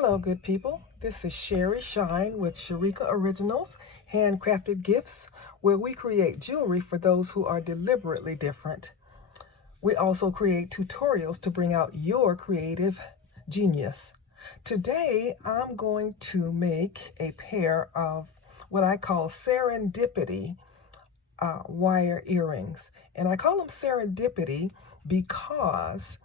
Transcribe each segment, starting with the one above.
Hello, good people. This is Sherry Shine with Sherika Originals, Handcrafted Gifts, where we create jewelry for those who are deliberately different. We also create tutorials to bring out your creative genius. Today, I'm going to make a pair of what I call serendipity wire earrings. And I call them serendipity because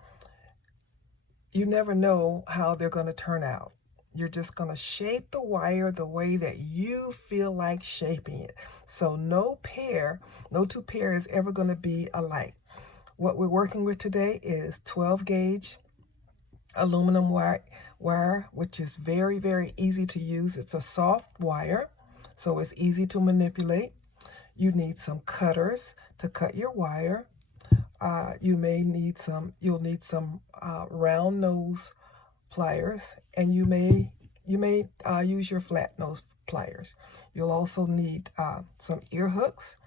you never know how they're going to turn out. You're just going to shape the wire the way that you feel like shaping it. So no two pair is ever going to be alike. What we're working with today is 12 gauge aluminum wire, which is very, very easy to use. It's a soft wire, so it's easy to manipulate. You need some cutters to cut your wire. You'll need some round nose pliers, and you may use your flat nose pliers. You'll also need some ear hooks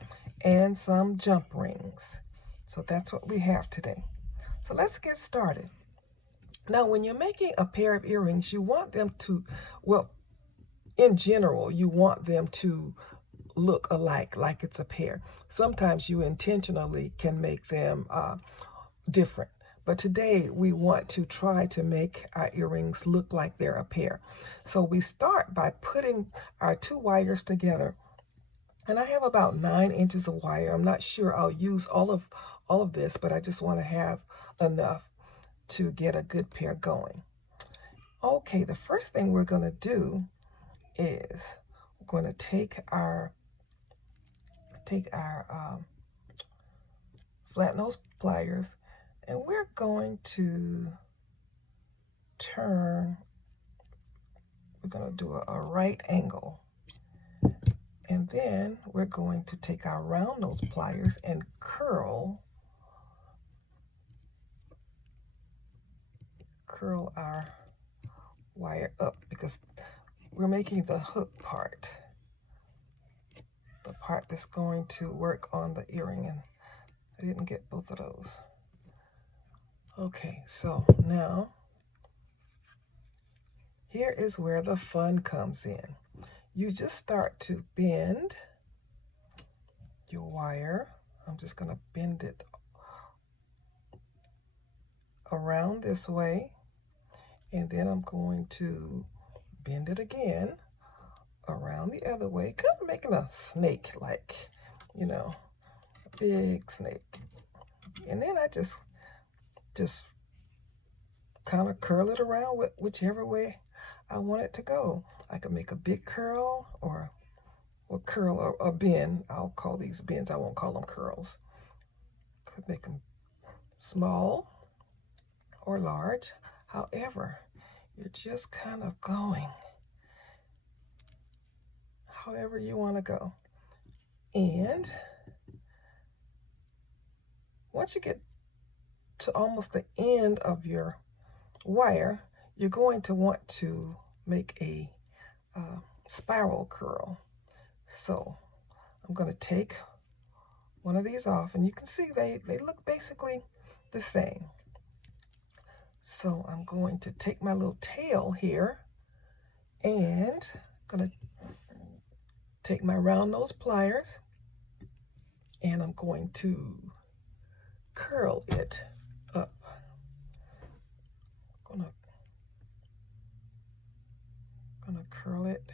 and some jump rings. So that's what we have today. So let's get started. Now, when you're making a pair of earrings, you want them to, well, in general, you want them to look alike, like it's a pair. Sometimes you intentionally can make them different. But today we want to try to make our earrings look like they're a pair. So we start by putting our two wires together. And I have about 9 inches of wire. I'm not sure I'll use all of this, but I just want to have enough to get a good pair going. Okay, the first thing we're going to do is we're going to take our flat nose pliers, and we're going to we're going to do a right angle. And then we're going to take our round nose pliers and curl our wire up, because we're making the hook part, the part that's going to work on the earring, and I didn't get both of those. Okay, so now here is where the fun comes in. You just start to bend your wire. I'm just going to bend it around this way, and then I'm going to bend it again around the other way, kind of making a snake, like, a big snake. And then I just kind of curl it around whichever way I want it to go. I could make a big curl or curl or a bend. I'll call these bends. I won't call them curls. Could make them small or large. However, you're just kind of going however you want to go. And once you get to almost the end of your wire, you're going to want to make a spiral curl. So I'm going to take one of these off, and you can see they look basically the same. So I'm going to take my little tail here, and I'm going to take my round nose pliers, and I'm going to curl it up. I'm gonna curl it.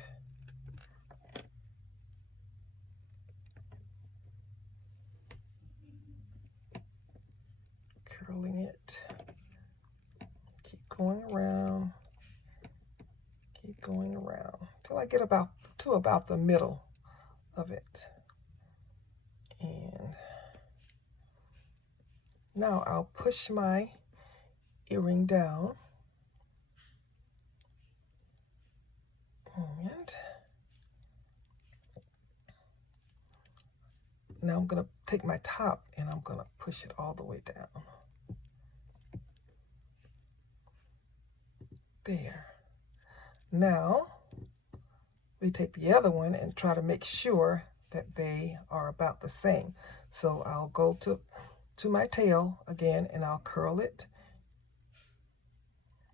Curling it. Keep going around. Keep going around till I get to about the middle of it. And now I'll push my earring down, and now I'm going to take my top and I'm going to push it all the way down. There. Now we take the other one and try to make sure that they are about the same. So I'll go to my tail again, and I'll curl it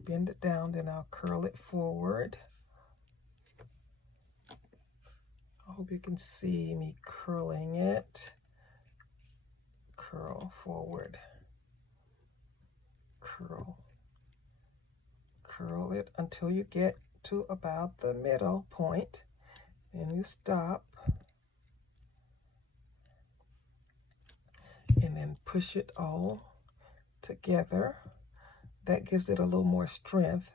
bend it down, then I'll curl it forward. I hope you can see me curling it. Curl forward, curl, curl it until you get to about the middle point, and you stop, and then push it all together. That gives it a little more strength.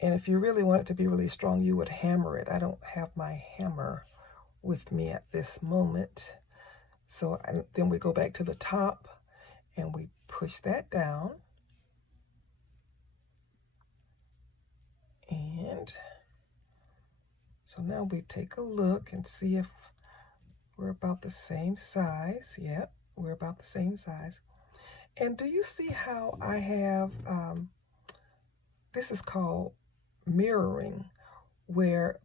And if you really want it to be really strong, you would hammer it. I don't have my hammer with me at this moment. So then we go back to the top and we push that down. And so now we take a look and see if we're about the same size. Yep, we're about the same size. And do you see how I have, this is called mirroring, where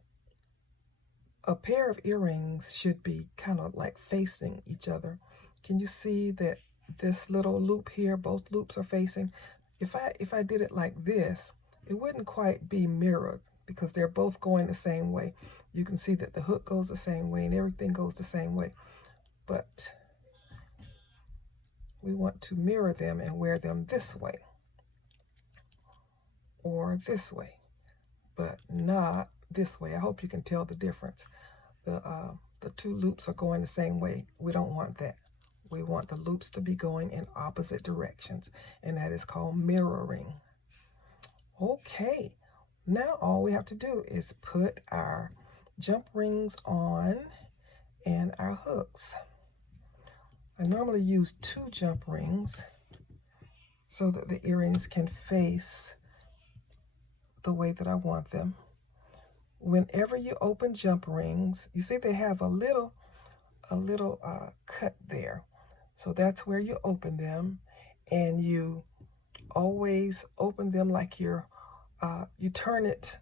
a pair of earrings should be kind of like facing each other. Can you see that this little loop here, both loops are facing? If I did it like this, it wouldn't quite be mirrored because they're both going the same way. You can see that the hook goes the same way and everything goes the same way. But we want to mirror them and wear them this way or this way, but not this way. I hope you can tell the difference. The two loops are going the same way. We don't want that. We want the loops to be going in opposite directions, and that is called mirroring. Okay, now all we have to do is put our jump rings on and our hooks. I normally use 2 jump rings so that the earrings can face the way that I want them. Whenever you open jump rings, you see they have a little cut there. So that's where you open them, and you always open them like you turn it,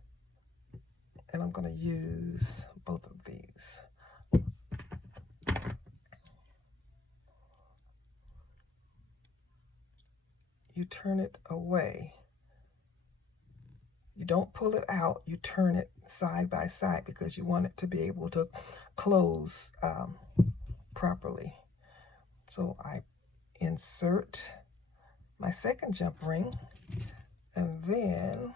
and I'm going to use both of these. You turn it away. You don't pull it out, you turn it side by side because you want it to be able to close properly. So I insert my second jump ring, and then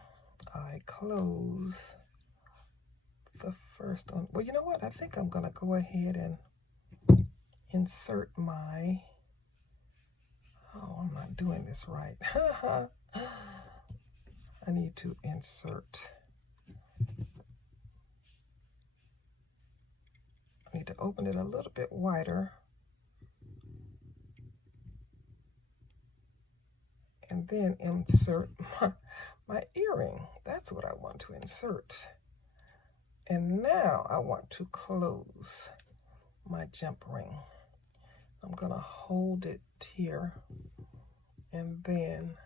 I close the first one. Well, you know what? I think I'm going to go ahead and insert my, oh, I'm not doing this right. I need to insert. I need to open it a little bit wider. And then insert my earring. That's what I want to insert. And now I want to close my jump ring. I'm going to hold it here and then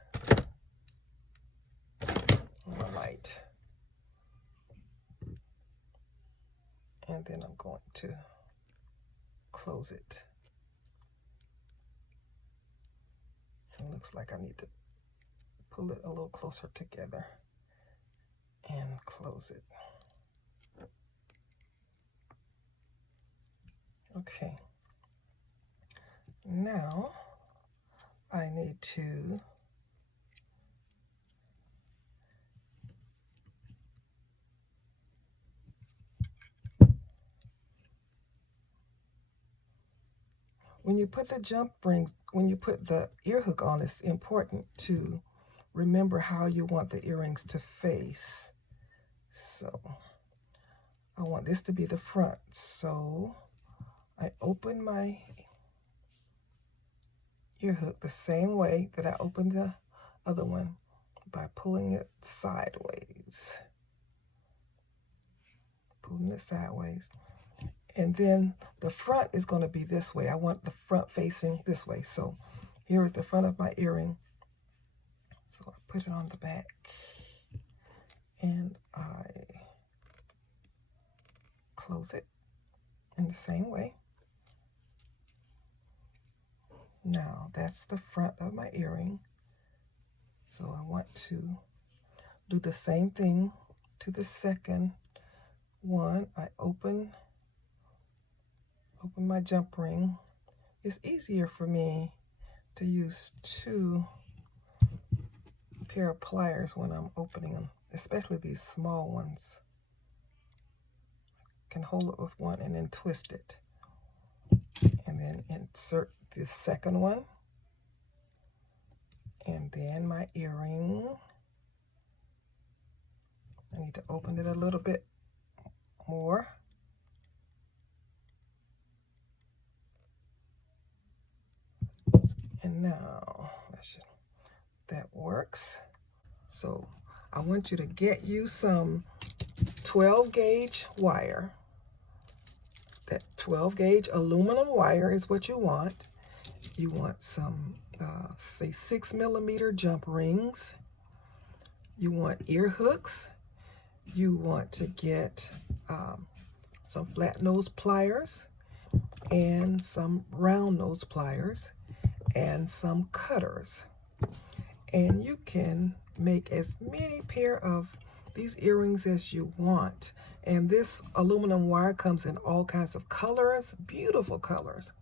light. And then I'm going to close it. It looks like I need to pull it a little closer together and close it. Okay. Now I need to when you put the jump rings, when you put the ear hook on, it's important to remember how you want the earrings to face. So I want this to be the front. So I open my ear hook the same way that I opened the other one by pulling it sideways. Pulling it sideways. And then the front is going to be this way. I want the front facing this way. So here is the front of my earring. So I put it on the back and I close it in the same way. Now that's the front of my earring. So I want to Do the same thing to the second one. I open my jump ring. It's easier for me to use 2 pair of pliers when I'm opening them, especially these small ones. I can hold it with one and then twist it. And then insert the second one. And then my earring. I need to open it a little bit more. And now that works. So I want you to get you some 12 gauge wire. That 12 gauge aluminum wire is what you want. You want some, say 6mm jump rings. You want ear hooks. You want to get some flat nose pliers and some round nose pliers and some cutters. And you can make as many pair of these earrings as you want. And this aluminum wire comes in all kinds of colors, beautiful colors.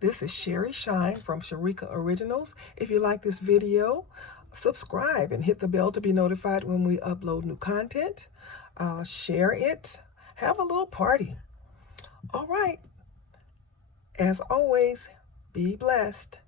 This is Sherry Shine from Sherika Originals. If you like this video, subscribe and hit the bell to be notified when we upload new content. Share it. Have a little party. All right. As always, be blessed.